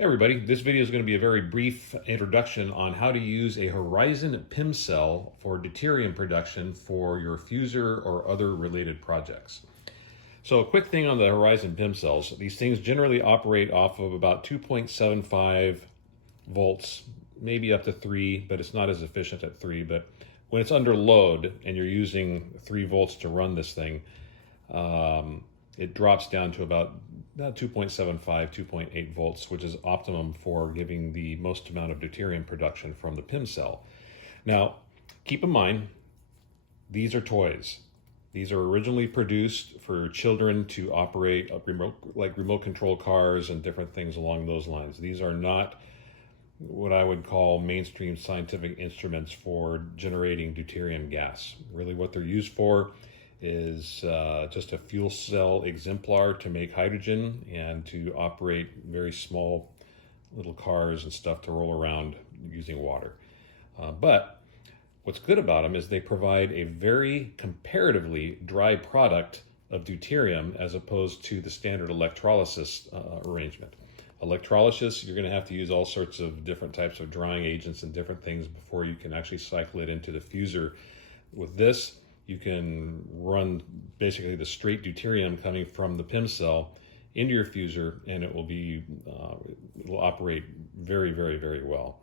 Hey everybody, this video is going to be a very brief introduction on how to use a Horizon PEM cell for deuterium production for your Fusor or other related projects. So a quick thing on the Horizon PEM cells, these things generally operate off of about 2.75 volts, maybe up to 3, but it's not as efficient at 3. But when it's under load and you're using 3 volts to run this thing, it drops down to about 2.75, 2.8 volts, which is optimum for giving the most amount of deuterium production from the PEM cell. Now, keep in mind, these are toys. These are originally produced for children to operate remote control cars and different things along those lines. These are not what I would call mainstream scientific instruments for generating deuterium gas. Really what they're used for is just a fuel cell exemplar to make hydrogen and to operate very small little cars and stuff to roll around using water. But what's good about them is they provide a very comparatively dry product of deuterium as opposed to the standard electrolysis arrangement. Electrolysis, you're going to have to use all sorts of different types of drying agents and different things before you can actually cycle it into the Fusor. With this, you can run basically the straight deuterium coming from the PEM cell into your Fusor, and it will operate very, very, very well.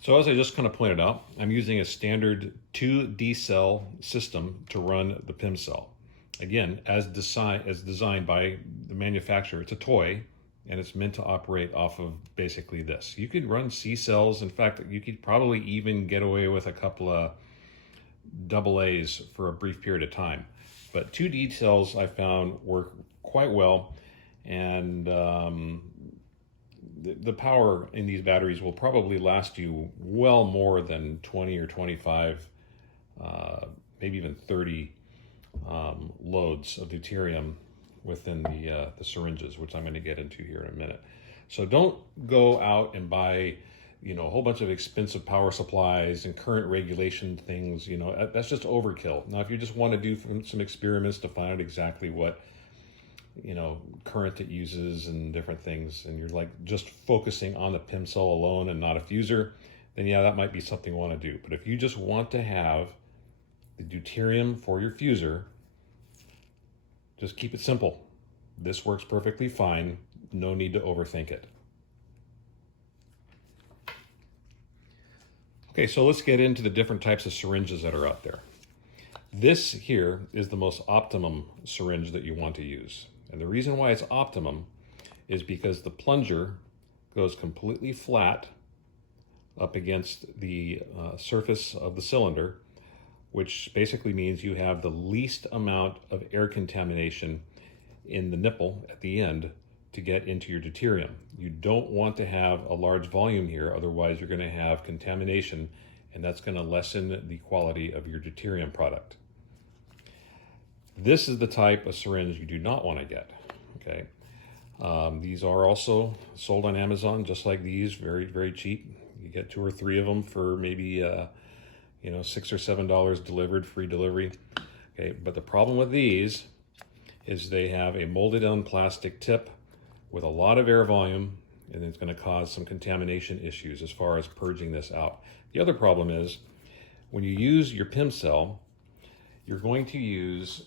So as I just kind of pointed out, I'm using a standard 2D cell system to run the PEM cell. Again, as designed by the manufacturer, it's a toy, and it's meant to operate off of basically this. You could run C cells. In fact, you could probably even get away with a couple of AA's for a brief period of time. But 2D cells I found work quite well, and the power in these batteries will probably last you well more than 20 or 25, maybe even 30 loads of deuterium within the syringes, which I'm going to get into here in a minute. So don't go out and buy, a whole bunch of expensive power supplies and current regulation things. That's just overkill. Now, if you just want to do some experiments to find out exactly what, current it uses and different things, and you're just focusing on the PEM cell alone and not a Fusor, then yeah, that might be something you want to do. But if you just want to have the deuterium for your Fusor, just keep it simple. This works perfectly fine. No need to overthink it. Okay, so let's get into the different types of syringes that are out there. This here is the most optimum syringe that you want to use. And the reason why it's optimum is because the plunger goes completely flat up against the surface of the cylinder, which basically means you have the least amount of air contamination in the nipple at the end to get into your deuterium. You don't want to have a large volume here, otherwise you're going to have contamination, and that's going to lessen the quality of your deuterium product. This is the type of syringe you do not want to get, okay? These are also sold on Amazon, just like these, very, very cheap. You get 2 or 3 of them for maybe $6 or $7 delivered, free delivery. Okay, but the problem with these is they have a molded on plastic tip with a lot of air volume, and it's going to cause some contamination issues as far as purging this out. The other problem is when you use your PEM cell, you're going to use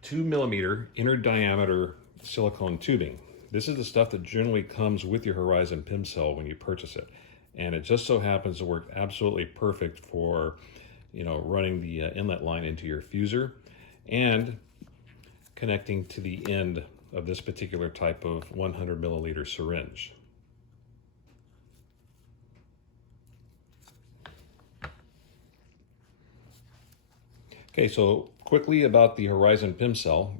2 millimeter inner diameter silicone tubing. This is the stuff that generally comes with your Horizon PEM cell when you purchase it. And it just so happens to work absolutely perfect for, running the inlet line into your Fusor and connecting to the end of this particular type of 100 milliliter syringe. Okay, so quickly about the Horizon PEM cell.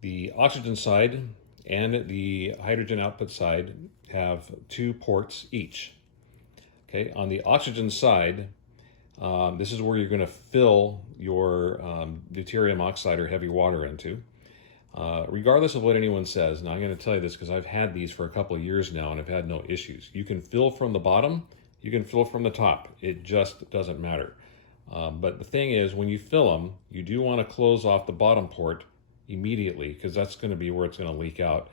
The oxygen side and the hydrogen output side have 2 ports each. Okay, on the oxygen side, this is where you're going to fill your deuterium oxide or heavy water into. Regardless of what anyone says, now I'm going to tell you this because I've had these for a couple of years now and I've had no issues. You can fill from the bottom, you can fill from the top. It just doesn't matter. But the thing is, when you fill them, you do want to close off the bottom port immediately, because that's going to be where it's going to leak out.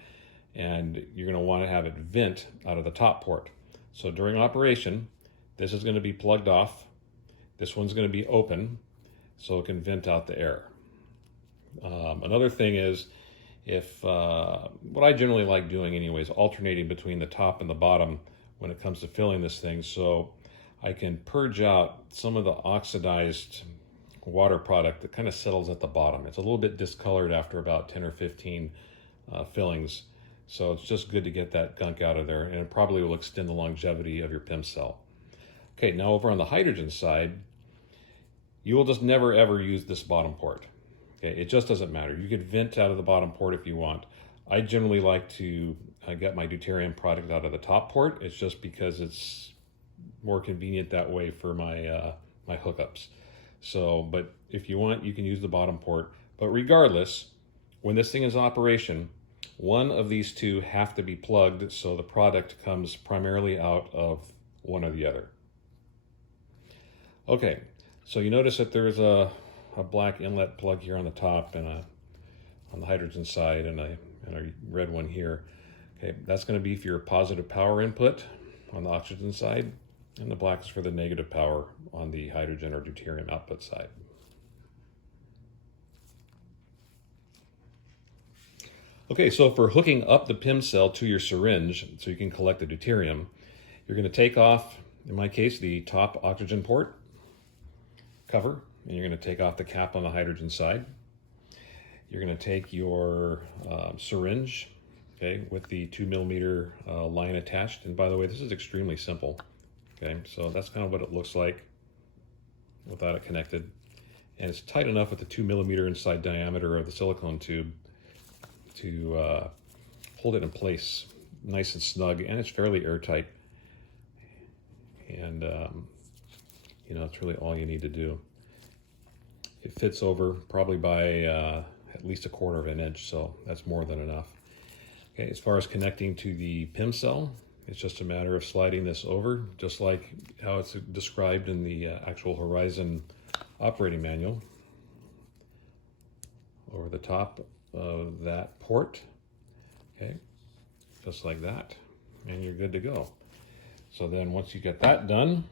And you're going to want to have it vent out of the top port. So during operation, this is going to be plugged off. This one's going to be open so it can vent out the air. Another thing is, if what I generally like doing anyways, alternating between the top and the bottom when it comes to filling this thing, so I can purge out some of the oxidized water product that kind of settles at the bottom. It's a little bit discolored after about 10 or 15 fillings, so it's just good to get that gunk out of there, and it probably will extend the longevity of your PEM cell. Okay, now over on the hydrogen side, you will just never ever use this bottom port. Okay, it just doesn't matter. You could vent out of the bottom port if you want. I generally like to get my deuterium product out of the top port. It's just because it's more convenient that way for my my hookups. So, but if you want, you can use the bottom port. But regardless, when this thing is in operation, one of these two have to be plugged so the product comes primarily out of one or the other. Okay, so you notice that there's a black inlet plug here on the top and on the hydrogen side and a red one here. Okay, that's going to be for your positive power input on the oxygen side, and the black is for the negative power on the hydrogen or deuterium output side. Okay, so for hooking up the PEM cell to your syringe so you can collect the deuterium, you're going to take off, in my case, the top oxygen port cover, and you're going to take off the cap on the hydrogen side. You're going to take your syringe, okay, with the 2 millimeter line attached. And by the way, this is extremely simple. Okay, so that's kind of what it looks like without it connected. And it's tight enough with the 2 millimeter inside diameter of the silicone tube to hold it in place nice and snug, and it's fairly airtight. And you know, it's really all you need to do. It fits over probably by at least 1/4 of an inch, so that's more than enough. Okay, as far as connecting to the PEM cell, it's just a matter of sliding this over, just like how it's described in the actual Horizon operating manual, over the top of that port. Okay, just like that, and you're good to go. So then once you get that done,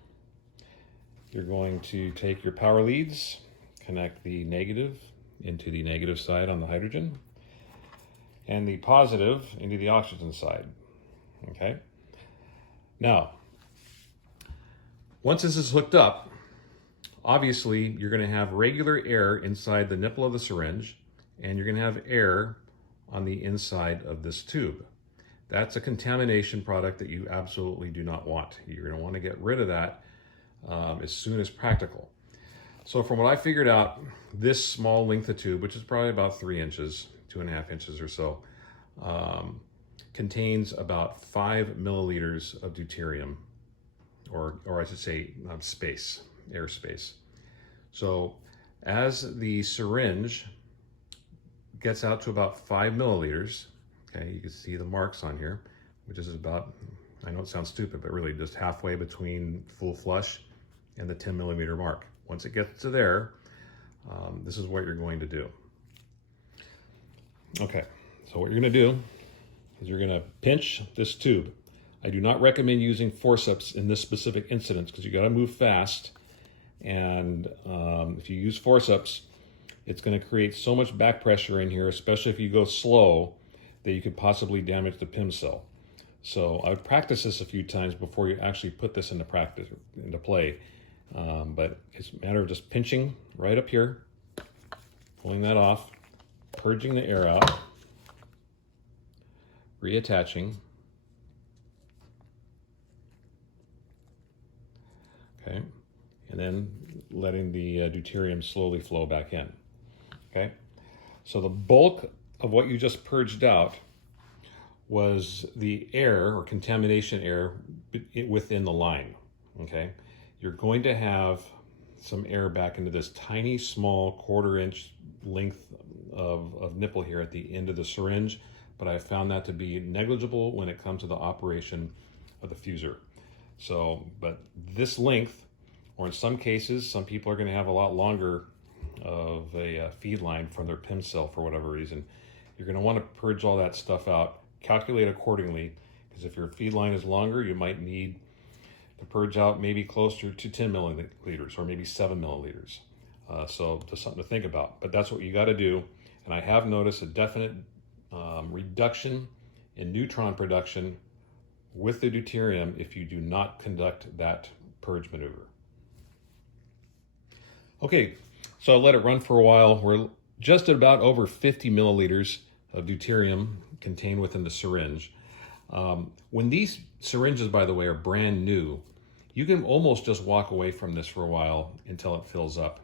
you're going to take your power leads, connect the negative into the negative side on the hydrogen, and the positive into the oxygen side. Okay? Now, once this is hooked up, obviously you're going to have regular air inside the nipple of the syringe, and you're going to have air on the inside of this tube. That's a contamination product that you absolutely do not want. You're going to want to get rid of that as soon as practical. So from what I figured out, this small length of tube, which is probably about 3 inches, 2.5 inches or so, contains about 5 milliliters of deuterium, or I should say space, airspace. So as the syringe gets out to about 5 milliliters, okay, you can see the marks on here, which is about, I know it sounds stupid, but really just halfway between full flush and the 10 millimeter mark. Once it gets to there, this is what you're going to do. Okay, so what you're going to do is you're going to pinch this tube. I do not recommend using forceps in this specific instance because you got to move fast, and if you use forceps, it's going to create so much back pressure in here, especially if you go slow, that you could possibly damage the PEM cell. So I would practice this a few times before you actually put this into play. But it's a matter of just pinching right up here, pulling that off, purging the air out, reattaching. Okay, and then letting the deuterium slowly flow back in. Okay, so the bulk of what you just purged out was the air or contamination air within the line. Okay, you're going to have some air back into this tiny, small 1/4 inch length of nipple here at the end of the syringe, but I found that to be negligible when it comes to the operation of the Fusor. So, but this length, or in some cases, some people are going to have a lot longer of a feed line from their PEM cell for whatever reason. You're going to want to purge all that stuff out, calculate accordingly, because if your feed line is longer, you might need to purge out maybe closer to 10 milliliters or maybe 7 milliliters. So just something to think about. But that's what you got to do. And I have noticed a definite reduction in neutron production with the deuterium if you do not conduct that purge maneuver. Okay, so I let it run for a while. We're just at about over 50 milliliters of deuterium contained within the syringe. When these syringes, by the way, are brand new, you can almost just walk away from this for a while until it fills up.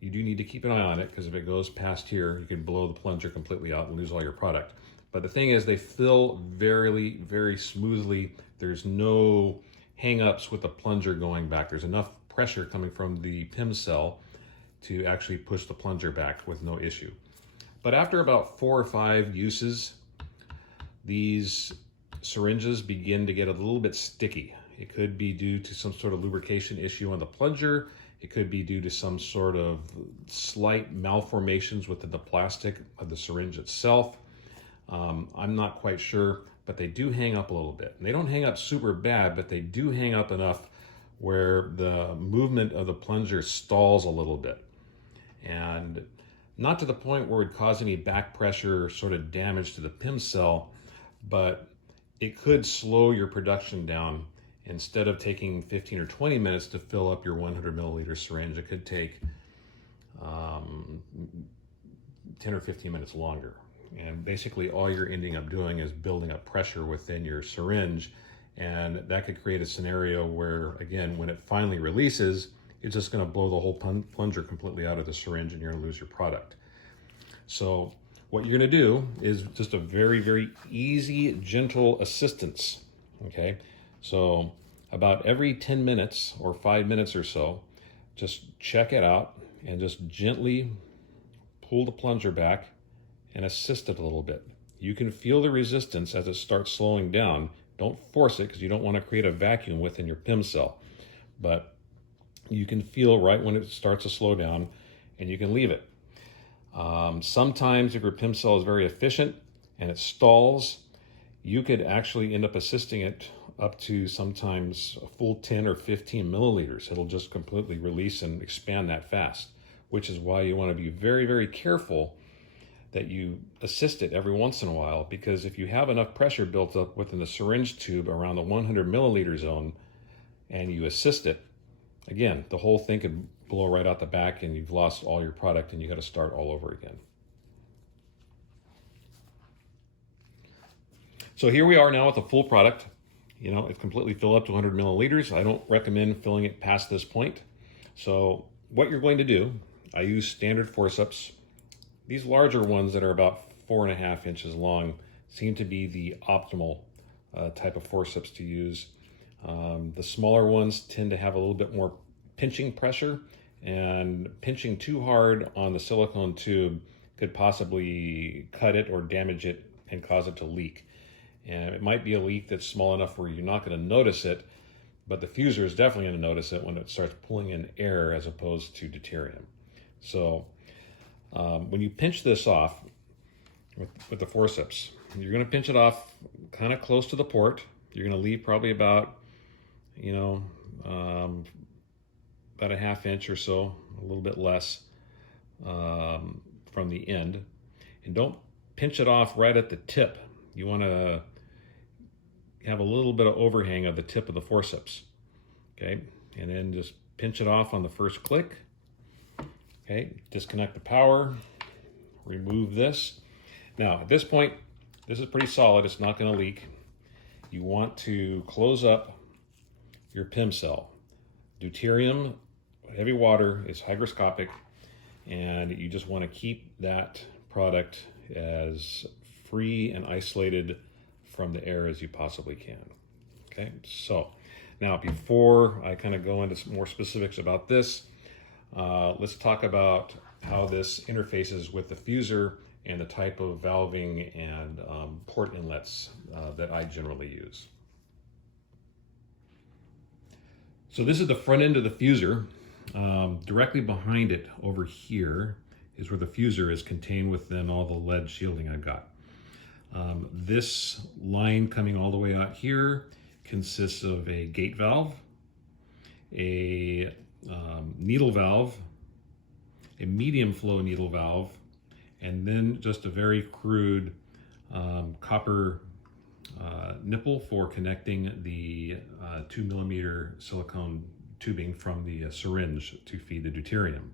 You do need to keep an eye on it, because if it goes past here, you can blow the plunger completely out and lose all your product. But the thing is, they fill very, very smoothly. There's no hang-ups with the plunger going back. There's enough pressure coming from the PEM cell to actually push the plunger back with no issue. But after about 4 or 5 uses, these syringes begin to get a little bit sticky. It could be due to some sort of lubrication issue on the plunger. It could be due to some sort of slight malformations within the plastic of the syringe itself. I'm not quite sure, but they do hang up a little bit. And they don't hang up super bad, but they do hang up enough where the movement of the plunger stalls a little bit. And not to the point where it would cause any back pressure or sort of damage to the PEM cell, but it could slow your production down. Instead of taking 15 or 20 minutes to fill up your 100 milliliter syringe, it could take 10 or 15 minutes longer. And basically all you're ending up doing is building up pressure within your syringe, and that could create a scenario where, again, when it finally releases, it's just going to blow the whole plunger completely out of the syringe and you're going to lose your product. So what you're going to do is just a very, very easy, gentle assistance, okay? So about every 10 minutes or 5 minutes or so, just check it out and just gently pull the plunger back and assist it a little bit. You can feel the resistance as it starts slowing down. Don't force it, because you don't want to create a vacuum within your PEM cell. But you can feel right when it starts to slow down, and you can leave it. Sometimes if your PEM cell is very efficient and it stalls, you could actually end up assisting it up to sometimes a full 10 or 15 milliliters. It'll just completely release and expand that fast, which is why you want to be very, very careful that you assist it every once in a while, because if you have enough pressure built up within the syringe tube around the 100 milliliter zone and you assist it, again, the whole thing could blow right out the back and you've lost all your product and you got to start all over again. So here we are now with a full product. You know, it's completely filled up to 100 milliliters. I don't recommend filling it past this point. So what you're going to do, I use standard forceps. These larger ones that are about 4.5 inches long seem to be the optimal type of forceps to use. The smaller ones tend to have a little bit more pinching pressure, and pinching too hard on the silicone tube could possibly cut it or damage it and cause it to leak. And it might be a leak that's small enough where you're not going to notice it, but the Fusor is definitely going to notice it when it starts pulling in air as opposed to deuterium. So when you pinch this off with the forceps, you're going to pinch it off kind of close to the port. You're going to leave probably about, about a ½ inch or so, a little bit less from the end. And don't pinch it off right at the tip. You want to have a little bit of overhang of the tip of the forceps, okay? And then just pinch it off on the first click. Okay, disconnect the power, remove this. Now, at this point, this is pretty solid. It's not going to leak. You want to close up your PEM cell. Deuterium, heavy water, is hygroscopic, and you just want to keep that product as free and isolated from the air as you possibly can. Okay, so now before I kind of go into some more specifics about this, let's talk about how this interfaces with the Fusor and the type of valving and port inlets that I generally use. So this is the front end of the Fusor. Directly behind it over here is where the fusor is contained within all the lead shielding I've got. This line coming all the way out here consists of a gate valve, a needle valve, a medium flow needle valve, and then just a very crude copper nipple for connecting the 2mm silicone tubing from the syringe to feed the deuterium.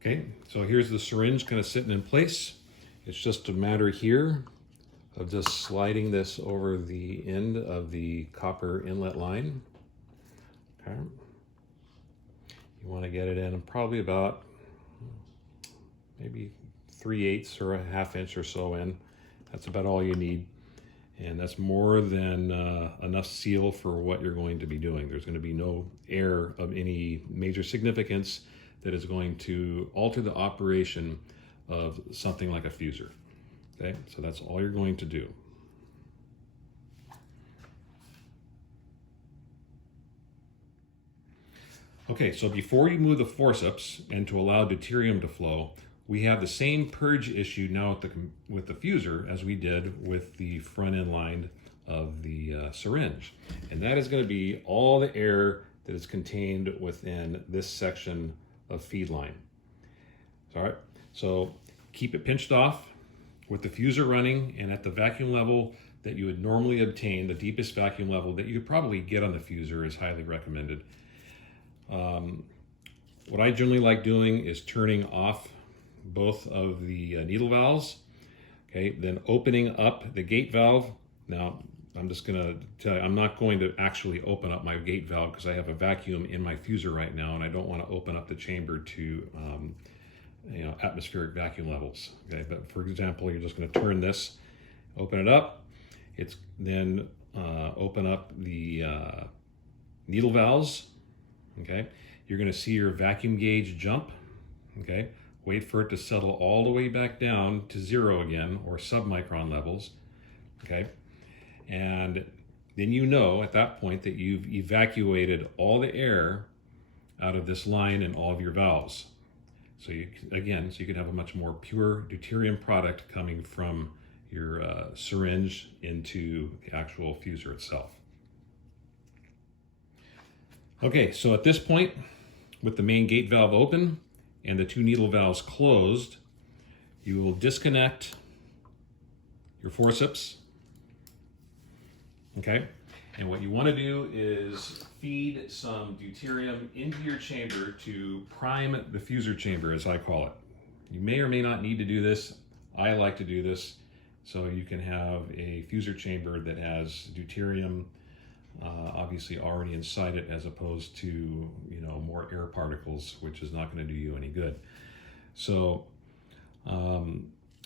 Okay, so here's the syringe kind of sitting in place. It's just a matter here of just sliding this over the end of the copper inlet line. Okay. You want to get it in probably about maybe 3/8 or a 1/2 inch or so in. That's about all you need. And that's more than enough seal for what you're going to be doing. There's going to be no air of any major significance that is going to alter the operation of something like a fusor. Okay, so that's all you're going to do. Okay, so before you move the forceps and to allow deuterium to flow, we have the same purge issue now with the fusor as we did with the front end line of the syringe. And that is going to be all the air that is contained within this section of feed line. All right, so keep it pinched off with the fusor running and at the vacuum level that you would normally obtain. The deepest vacuum level that you could probably get on the fusor is highly recommended. What I generally like doing is turning off both of the needle valves, okay, then opening up the gate valve. Now, I'm just going to tell you, I'm not going to actually open up my gate valve because I have a vacuum in my fusor right now, and I don't want to open up the chamber to atmospheric vacuum levels. Okay, but for example, you're just going to turn this, open it up. It's then open up the needle valves. Okay, you're going to see your vacuum gauge jump. Okay, wait for it to settle all the way back down to 0 again, or submicron levels. Okay. And then you know at that point that you've evacuated all the air out of this line and all of your valves. So you can have a much more pure deuterium product coming from your syringe into the actual fusor itself. Okay, so at this point, with the main gate valve open and the 2 needle valves closed, you will disconnect your forceps. Okay, and what you want to do is feed some deuterium into your chamber to prime the fusor chamber, as I call it. You may or may not need to do this. I like to do this so you can have a fusor chamber that has deuterium obviously already inside it, as opposed to more air particles, which is not going to do you any good. So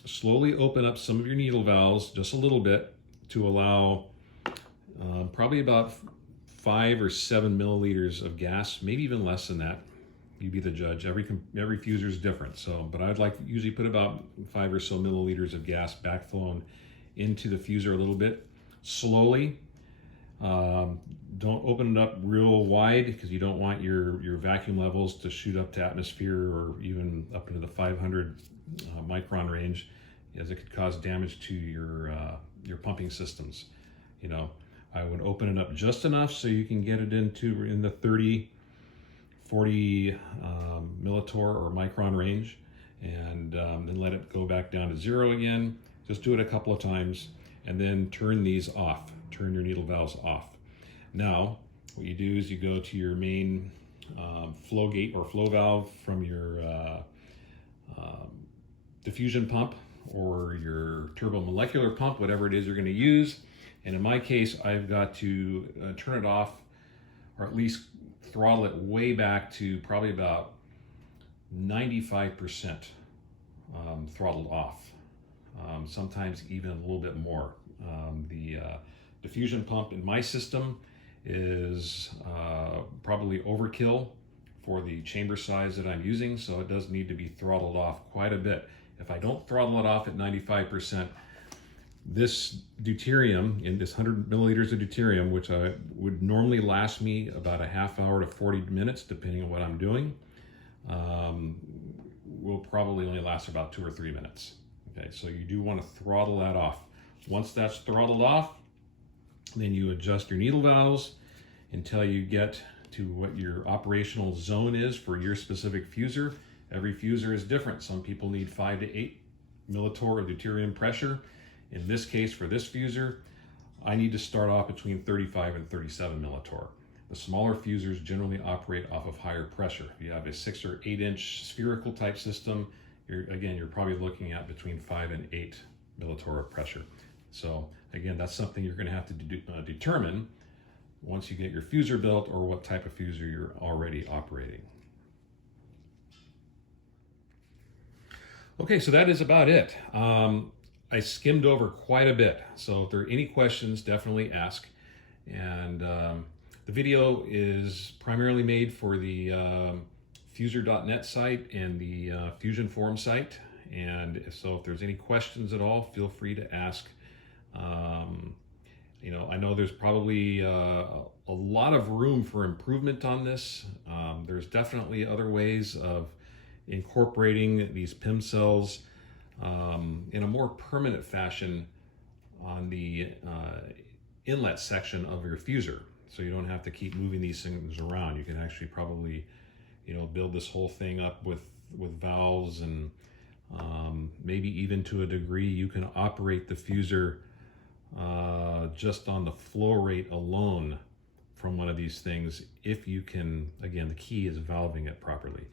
slowly open up some of your needle valves just a little bit to allow probably about 5 or 7 milliliters of gas, maybe even less than that. You be the judge. Every fusor is different. So, but I'd like to usually put about 5 or so milliliters of gas backflown into the fusor a little bit, slowly. Don't open it up real wide because you don't want your vacuum levels to shoot up to atmosphere or even up into the 500 micron range, as it could cause damage to your pumping systems. I would open it up just enough so you can get it in the 30, 40 millitorr or micron range, and then let it go back down to 0 again. Just do it a couple of times, and then turn these off. Turn your needle valves off. Now, what you do is you go to your main flow gate or flow valve from your diffusion pump or your turbomolecular pump, whatever it is you're going to use. And in my case, I've got to turn it off, or at least throttle it way back to probably about 95% throttled off. Sometimes even a little bit more. The diffusion pump in my system is probably overkill for the chamber size that I'm using, so it does need to be throttled off quite a bit. If I don't throttle it off at 95%, This deuterium, in this 100 milliliters of deuterium, which would normally last me about a half hour to 40 minutes, depending on what I'm doing, will probably only last about 2 or 3 minutes. Okay, so you do want to throttle that off. Once that's throttled off, then you adjust your needle valves until you get to what your operational zone is for your specific fusor. Every fusor is different. Some people need 5 to 8 millitorr of deuterium pressure. In this case, for this fusor, I need to start off between 35 and 37 millitorr. The smaller fusors generally operate off of higher pressure. If you have a 6 or 8 inch spherical type system, you're probably looking at between 5 and 8 millitorr of pressure. So again, that's something you're going to have to determine once you get your fusor built, or what type of fusor you're already operating. Okay, so that is about it. I skimmed over quite a bit, so if there are any questions, definitely ask. And the video is primarily made for the Fusor.net site and the Fusion Forum site. And so if there's any questions at all, feel free to ask. You know, I know there's probably a lot of room for improvement on this. There's definitely other ways of incorporating these PEM cells in a more permanent fashion on the inlet section of your fusor, so you don't have to keep moving these things around. You can actually probably, you know, build this whole thing up with valves, and maybe even to a degree you can operate the fusor just on the flow rate alone from one of these things, if you can. Again, the key is valving it properly.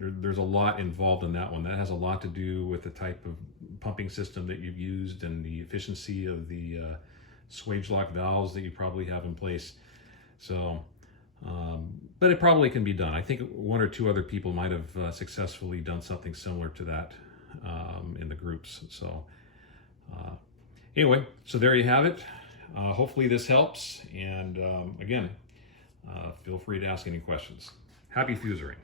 There's a lot involved in that one. That has a lot to do with the type of pumping system that you've used and the efficiency of the swage lock valves that you probably have in place. So, but it probably can be done. I think 1 or 2 other people might have successfully done something similar to that in the groups. So anyway, so there you have it. Hopefully this helps. And again, feel free to ask any questions. Happy fusoring.